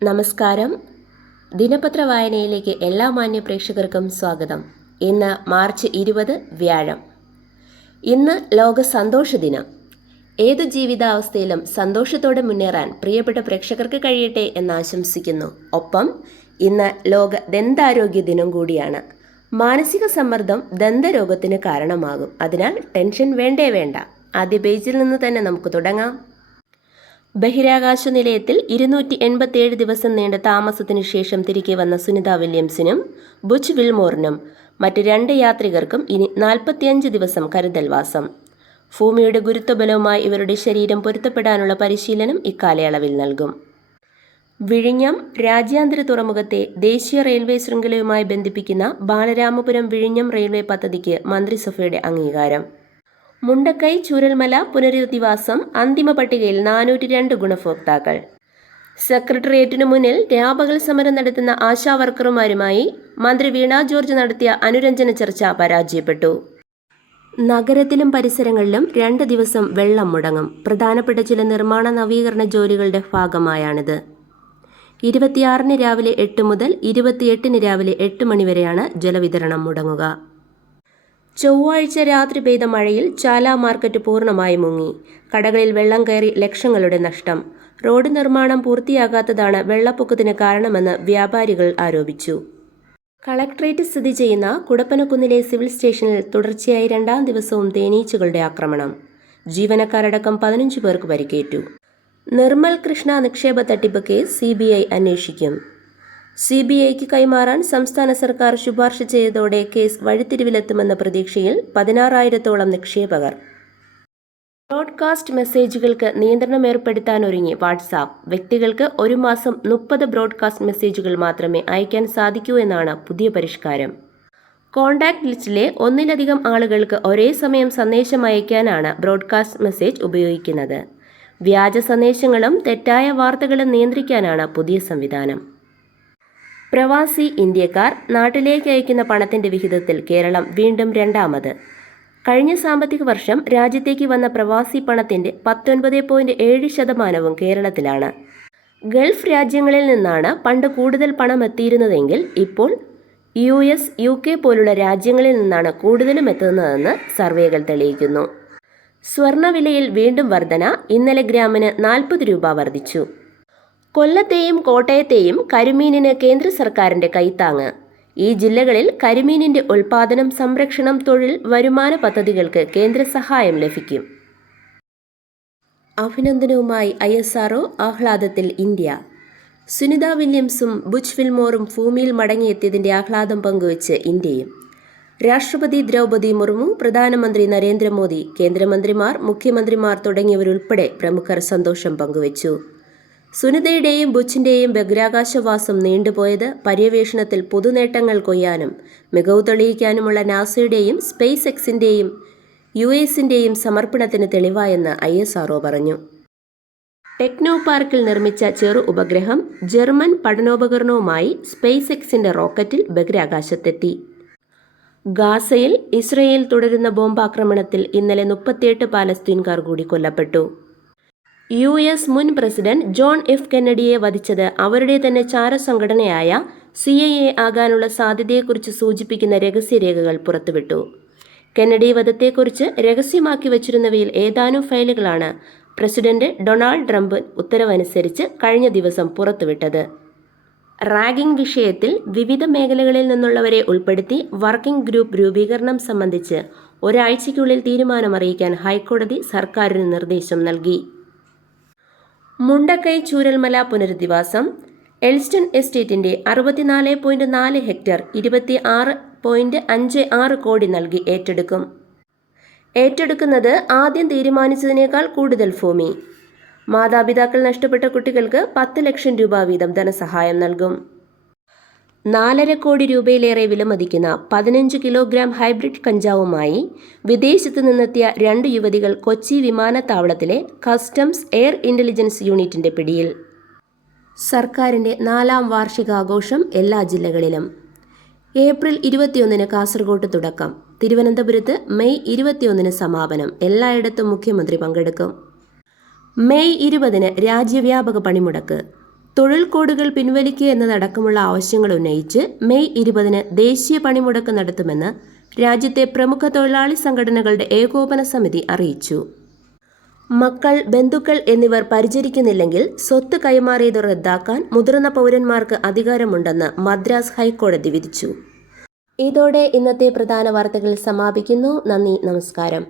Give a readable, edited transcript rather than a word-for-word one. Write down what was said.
നമസ്കാരം. ദിനപത്ര വായനയിലേക്ക് എല്ലാ മാന്യ പ്രേക്ഷകർക്കും സ്വാഗതം. ഇന്ന് മാർച്ച് 20 വ്യാഴം. ഇന്ന് ലോക സന്തോഷ ദിനം. ഏതു ജീവിതാവസ്ഥയിലും സന്തോഷത്തോടെ മുന്നേറാൻ പ്രിയപ്പെട്ട പ്രേക്ഷകർക്ക് കഴിയട്ടെ എന്ന് ആശംസിക്കുന്നു. ഒപ്പം ഇന്ന് ലോക ദന്താരോഗ്യ ദിനം കൂടിയാണ്. മാനസിക സമ്മർദ്ദം ദന്തരോഗത്തിന് കാരണമാകും. അതിനാൽ ടെൻഷൻ വേണ്ടേ വേണ്ട. ആദ്യ പേജിൽ നിന്ന് തന്നെ നമുക്ക് തുടങ്ങാം. ബഹിരാകാശ നിലയത്തിൽ 287 ദിവസം നീണ്ട താമസത്തിനു ശേഷം തിരികെ വന്ന സുനിത വില്യംസിനും ബുച്ച് വിൽമോറിനും മറ്റ് 2 യാത്രികർക്കും ഇനി 45 ദിവസം കരുതൽവാസം. ഭൂമിയുടെ ഗുരുത്വബലവുമായി ഇവരുടെ ശരീരം പൊരുത്തപ്പെടാനുള്ള പരിശീലനം ഇക്കാലയളവിൽ നൽകും. വിഴിഞ്ഞം രാജ്യാന്തര തുറമുഖത്തെ ദേശീയ റെയിൽവേ ശൃംഖലയുമായി ബന്ധിപ്പിക്കുന്ന ബാലരാമപുരം വിഴിഞ്ഞം റെയിൽവേ പദ്ധതിക്ക് മന്ത്രിസഭയുടെ അംഗീകാരം. മുണ്ടക്കൈ ചൂരൽമല പുനരധിവാസം അന്തിമ പട്ടികയിൽ 402 ഗുണഭോക്താക്കൾ. സെക്രട്ടേറിയറ്റിനു മുന്നിൽ രാപകൽ സമരം നടത്തുന്ന ആശാവർക്കർമാരുമായി മന്ത്രി വീണ ജോർജ് നടത്തിയ അനുരഞ്ജന ചർച്ച പരാജയപ്പെട്ടു. നഗരത്തിലും പരിസരങ്ങളിലും 2 ദിവസം വെള്ളം മുടങ്ങും. പ്രധാനപ്പെട്ട ചില നിർമ്മാണ നവീകരണ ജോലികളുടെ ഭാഗമായാണിത്. 26 രാവിലെ 8 മുതൽ 28 രാവിലെ 8 മണി വരെയാണ് ജലവിതരണം മുടങ്ങുക. ചൊവ്വാഴ്ച രാത്രി പെയ്ത മഴയിൽ ചാല മാർക്കറ്റ് പൂർണ്ണമായി മുങ്ങി. കടകളിൽ വെള്ളം കയറി ലക്ഷങ്ങളുടെ നഷ്ടം. റോഡ് നിർമ്മാണം പൂർത്തിയാകാത്തതാണ് വെള്ളപ്പൊക്കത്തിന് കാരണമെന്ന് വ്യാപാരികൾ ആരോപിച്ചു. കളക്ട്രേറ്റ് സ്ഥിതി ചെയ്യുന്ന കുടപ്പനക്കുന്നിലെ സിവിൽ സ്റ്റേഷനിൽ തുടർച്ചയായി 2ാം ദിവസവും തേനീച്ചകളുടെ ആക്രമണം. ജീവനക്കാരടക്കം 15 പേർക്ക് പരിക്കേറ്റു. നിർമ്മൽ കൃഷ്ണ നിക്ഷേപ തട്ടിപ്പ് കേസ് CBI അന്വേഷിക്കും. CBIക്ക് കൈമാറാൻ സംസ്ഥാന സർക്കാർ ശുപാർശ ചെയ്തതോടെ കേസ് വഴിത്തിരിവിലെത്തുമെന്ന പ്രതീക്ഷയിൽ 16,000-ഓളം നിക്ഷേപകർ. ബ്രോഡ്കാസ്റ്റ് മെസ്സേജുകൾക്ക് നിയന്ത്രണം ഏർപ്പെടുത്താനൊരുങ്ങി വാട്സാപ്പ്. വ്യക്തികൾക്ക് ഒരു മാസം 30 ബ്രോഡ്കാസ്റ്റ് മെസ്സേജുകൾ മാത്രമേ അയക്കാൻ സാധിക്കൂ എന്നാണ് പുതിയ പരിഷ്കാരം. കോൺടാക്ട് ലിസ്റ്റിലെ ഒന്നിലധികം ആളുകൾക്ക് ഒരേ സമയം സന്ദേശം അയക്കാനാണ് ബ്രോഡ്കാസ്റ്റ് മെസ്സേജ് ഉപയോഗിക്കുന്നത്. വ്യാജ സന്ദേശങ്ങളും തെറ്റായ വാർത്തകളും നിയന്ത്രിക്കാനാണ് പുതിയ സംവിധാനം. പ്രവാസി ഇന്ത്യക്കാർ നാട്ടിലേക്ക് അയക്കുന്ന പണത്തിന്റെ വിഹിതത്തിൽ കേരളം വീണ്ടും 2ാമത്. കഴിഞ്ഞ സാമ്പത്തിക വർഷം രാജ്യത്തേക്ക് വന്ന പ്രവാസി പണത്തിന്റെ 19.7% കേരളത്തിലാണ്. ഗൾഫ് രാജ്യങ്ങളിൽ നിന്നാണ് പണ്ട് കൂടുതൽ പണം എത്തിയിരുന്നതെങ്കിൽ ഇപ്പോൾ US, UK പോലുള്ള രാജ്യങ്ങളിൽ നിന്നാണ് കൂടുതലും എത്തുന്നതെന്ന് സർവേകൾ തെളിയിക്കുന്നു. സ്വർണ്ണവിലയിൽ വീണ്ടും വർധന. ഇന്നലെ ഗ്രാമിന് 40 രൂപ വർദ്ധിച്ചു. കൊല്ലത്തെയും കോട്ടയത്തെയും കരിമീനിന് കേന്ദ്ര സർക്കാരിന്റെ കൈത്താങ്ങ്. ഈ ജില്ലകളിൽ കരിമീനിന്റെ ഉൽപാദനം, സംരക്ഷണം, തൊഴിൽ, വരുമാന പദ്ധതികൾക്ക് കേന്ദ്ര സഹായം ലഭിക്കും. അഭിനന്ദനവുമായി ISRO, ആഹ്ലാദത്തിൽ ഇന്ത്യ. സുനിത വില്യംസും ബുച്ച് വിൽമോറും ഭൂമിയിൽ മടങ്ങിയെത്തിയതിന്റെ ആഹ്ലാദം പങ്കുവച്ച് ഇന്ത്യയും. രാഷ്ട്രപതി ദ്രൗപദി മുർമു, പ്രധാനമന്ത്രി നരേന്ദ്രമോദി, കേന്ദ്രമന്ത്രിമാർ, മുഖ്യമന്ത്രിമാർ തുടങ്ങിയവരുൾപ്പെടെ പ്രമുഖർ സന്തോഷം പങ്കുവച്ചു. സുനിതയുടെയും ബുച്ചിന്റെയും ബഹിരാകാശവാസം നീണ്ടുപോയത് പര്യവേഷണത്തിൽ പുതുനേട്ടങ്ങൾ കൊയ്യാനും മികവ് തെളിയിക്കാനുമുള്ള നാസയുടെയും സ്പേസ് എക്സിന്റെയും US-ന്റെയും സമർപ്പണത്തിന് തെളിവായെന്ന് ISRO പറഞ്ഞു. ടെക്നോ പാർക്കിൽ നിർമ്മിച്ച ചെറു ഉപഗ്രഹം ജർമ്മൻ പഠനോപകരണവുമായി സ്പേസ് എക്സിന്റെ റോക്കറ്റിൽ ബഹിരാകാശത്തെത്തി. ഗാസയിൽ ഇസ്രയേൽ തുടരുന്ന ബോംബാക്രമണത്തിൽ ഇന്നലെ 38 പാലസ്തീൻകാർ കൂടി കൊല്ലപ്പെട്ടു. US മുൻ പ്രസിഡന്റ് ജോൺ F. കെന്നഡിയെ വധിച്ചത് അവരുടെ തന്നെ ചാരസംഘടനയായ CIA ആകാനുള്ള സാധ്യതയെക്കുറിച്ച് സൂചിപ്പിക്കുന്ന രഹസ്യരേഖകൾ പുറത്തുവിട്ടു. കെന്നഡി വധത്തെക്കുറിച്ച് രഹസ്യമാക്കി വച്ചിരുന്നവയിൽ ഏതാനും ഫയലുകളാണ് പ്രസിഡന്റ് ഡൊണാൾഡ് ട്രംപ് ഉത്തരവനുസരിച്ച് കഴിഞ്ഞ ദിവസം പുറത്തുവിട്ടത്. റാഗിംഗ് വിഷയത്തിൽ വിവിധ മേഖലകളിൽ നിന്നുള്ളവരെ ഉൾപ്പെടുത്തി വർക്കിംഗ് ഗ്രൂപ്പ് രൂപീകരണം സംബന്ധിച്ച് ഒരാഴ്ചയ്ക്കുള്ളിൽ തീരുമാനമറിയിക്കാൻ ഹൈക്കോടതി സർക്കാരിന് നിർദ്ദേശം നൽകി. മുണ്ടക്കൈ ചൂരൽമല പുനരധിവാസം. എൽസ്റ്റൺ എസ്റ്റേറ്റിന്റെ 64.4 ഹെക്ടർ 26.56 കോടി നൽകി ഏറ്റെടുക്കും. ഏറ്റെടുക്കുന്നത് ആദ്യം തീരുമാനിച്ചതിനേക്കാൾ കൂടുതൽ ഭൂമി. മാതാപിതാക്കൾ നഷ്ടപ്പെട്ട കുട്ടികൾക്ക് 10 ലക്ഷം രൂപ വീതം ധനസഹായം നൽകും. 4.5 കോടി രൂപയിലേറെ വിലമതിക്കുന്ന 15 കിലോഗ്രാം ഹൈബ്രിഡ് കഞ്ചാവുമായി വിദേശത്ത് നിന്നെത്തിയ 2 യുവതികൾ കൊച്ചി വിമാനത്താവളത്തിലെ കസ്റ്റംസ് എയർ ഇന്റലിജൻസ് യൂണിറ്റിന്റെ പിടിയിൽ. സർക്കാരിന്റെ 4ാം വാർഷികാഘോഷം എല്ലാ ജില്ലകളിലും. ഏപ്രിൽ 21 കാസർഗോട്ട് തുടക്കം. തിരുവനന്തപുരത്ത് മെയ് 21 സമാപനം. എല്ലായിടത്തും മുഖ്യമന്ത്രി പങ്കെടുക്കും. മെയ് 20 രാജ്യവ്യാപക പണിമുടക്ക്. തൊഴിൽ കോഡുകൾ പിൻവലിക്കുക എന്നതടക്കമുള്ള ആവശ്യങ്ങൾ ഉന്നയിച്ച് മെയ് 20-ന് ദേശീയ പണിമുടക്ക് നടത്തുമെന്ന് രാജ്യത്തെ പ്രമുഖ തൊഴിലാളി സംഘടനകളുടെ ഏകോപന സമിതി അറിയിച്ചു. മക്കൾ, ബന്ധുക്കൾ എന്നിവർ പരിചരിക്കുന്നില്ലെങ്കിൽ സ്വത്ത് കൈമാറിയത് റദ്ദാക്കാൻ മുതിർന്ന പൗരന്മാർക്ക് അധികാരമുണ്ടെന്ന് മദ്രാസ് ഹൈക്കോടതി വിധിച്ചു. ഇതോടെ ഇന്നത്തെ പ്രധാന വാർത്തകൾ സമാപിക്കുന്നു. നന്ദി, നമസ്കാരം.